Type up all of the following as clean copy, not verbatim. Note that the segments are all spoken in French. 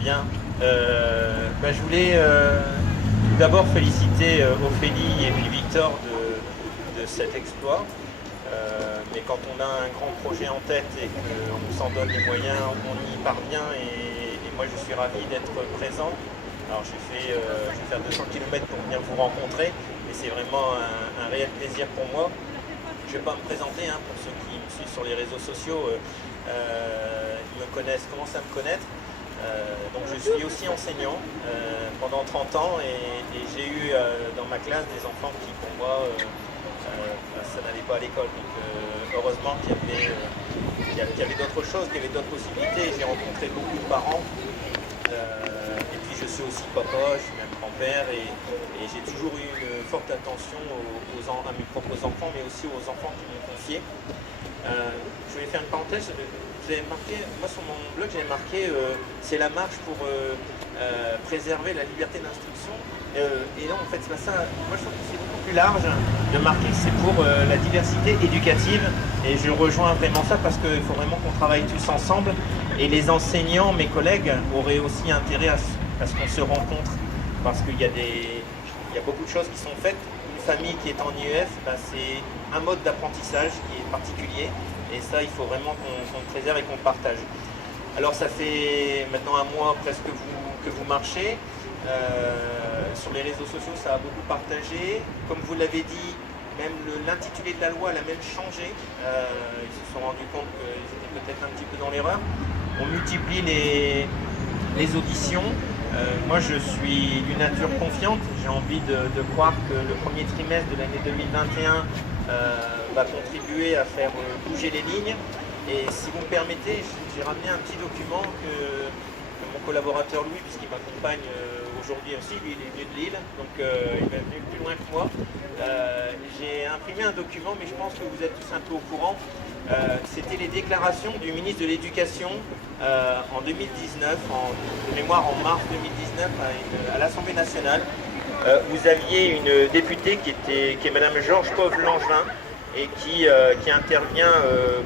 Bien. Je voulais tout d'abord féliciter Ophélie et puis Victor de cet exploit. Mais quand on a un grand projet en tête et qu'on s'en donne les moyens, on y parvient et moi je suis ravi d'être présent. Alors je vais faire 200 km pour venir vous rencontrer et c'est vraiment un réel plaisir pour moi. Je ne vais pas me présenter, hein, pour ceux qui me suivent sur les réseaux sociaux, ils me connaissent, commencent à me connaître. Donc je suis aussi enseignant pendant 30 ans et j'ai eu dans ma classe des enfants qui pour moi ça n'allait pas à l'école. Donc heureusement qu'il y avait d'autres choses, qu'il y avait d'autres possibilités. J'ai rencontré beaucoup de parents et puis je suis aussi papa, je suis même grand-père et j'ai toujours eu une forte attention à mes propres enfants mais aussi aux enfants qui m'ont confié. Je vais faire une parenthèse. Vous avez marqué, moi sur mon blog j'avais marqué c'est la marche pour préserver la liberté d'instruction. Et non, en fait c'est pas ça. Moi je trouve que c'est beaucoup plus large de marquer que c'est pour la diversité éducative. Et je rejoins vraiment ça parce qu'il faut vraiment qu'on travaille tous ensemble. Et les enseignants, mes collègues, auraient aussi intérêt à ce qu'on se rencontre. Parce qu'il y a beaucoup de choses qui sont faites. Une famille qui est en IEF, c'est un mode d'apprentissage qui est particulier. Et ça, il faut vraiment qu'on le préserve et qu'on le partage. Alors ça fait maintenant un mois presque que vous marchez. Sur les réseaux sociaux, ça a beaucoup partagé. Comme vous l'avez dit, même l'intitulé de la loi l'a même changé. Ils se sont rendus compte qu'ils étaient peut-être un petit peu dans l'erreur. On multiplie les auditions. Moi, je suis d'une nature confiante. J'ai envie de croire que le premier trimestre de l'année 2021 va contribuer à faire bouger les lignes. Et si vous me permettez, j'ai ramené un petit document que mon collaborateur Louis, puisqu'il m'accompagne aujourd'hui aussi, lui il est venu de Lille, donc il est venu plus loin que moi. J'ai imprimé un document, mais je pense que vous êtes tous un peu au courant. C'était les déclarations du ministre de l'Éducation en 2019, de mémoire en mars 2019 à l'Assemblée nationale. Vous aviez une députée qui est Madame Georges Pov-Langevin et qui intervient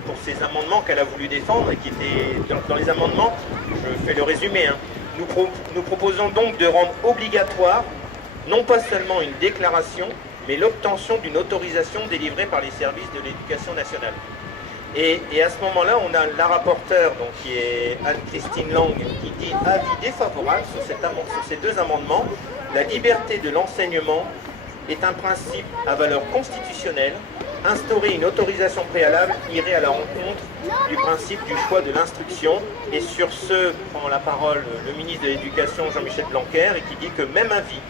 pour ces amendements qu'elle a voulu défendre et qui étaient dans les amendements, je fais le résumé, hein. Nous proposons donc de rendre obligatoire non pas seulement une déclaration, mais l'obtention d'une autorisation délivrée par les services de l'Éducation nationale. Et à ce moment-là, on a la rapporteure, donc, qui est Anne-Christine Lang, qui dit avis défavorable sur ces deux amendements. La liberté de l'enseignement est un principe à valeur constitutionnelle. Instaurer une autorisation préalable irait à la rencontre du principe du choix de l'instruction. Et sur ce, prend la parole le ministre de l'Éducation, Jean-Michel Blanquer, et qui dit que même avis,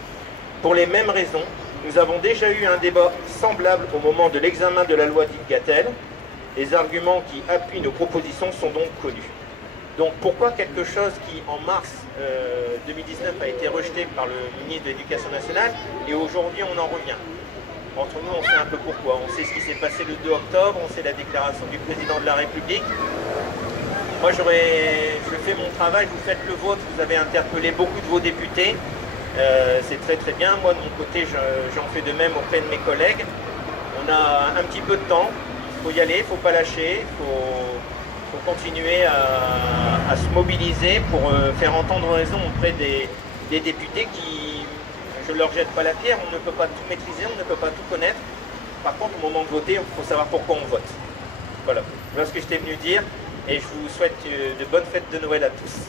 pour les mêmes raisons, nous avons déjà eu un débat semblable au moment de l'examen de la loi dite Gatel. Les arguments qui appuient nos propositions sont donc connus. Donc pourquoi quelque chose qui, en mars 2019, a été rejeté par le ministre de l'Éducation nationale, et aujourd'hui on en revient? Entre nous, on sait un peu pourquoi. On sait ce qui s'est passé le 2 octobre, on sait la déclaration du président de la République. Moi, je fais mon travail, vous faites le vôtre, vous avez interpellé beaucoup de vos députés. C'est très très bien. Moi, de mon côté, j'en fais de même auprès de mes collègues. On a un petit peu de temps. Il faut y aller, il ne faut pas lâcher, il faut continuer à se mobiliser pour faire entendre raison auprès des députés qui, je ne leur jette pas la pierre, on ne peut pas tout maîtriser, on ne peut pas tout connaître. Par contre, au moment de voter, il faut savoir pourquoi on vote. Voilà ce que je t'ai venu dire et je vous souhaite de bonnes fêtes de Noël à tous.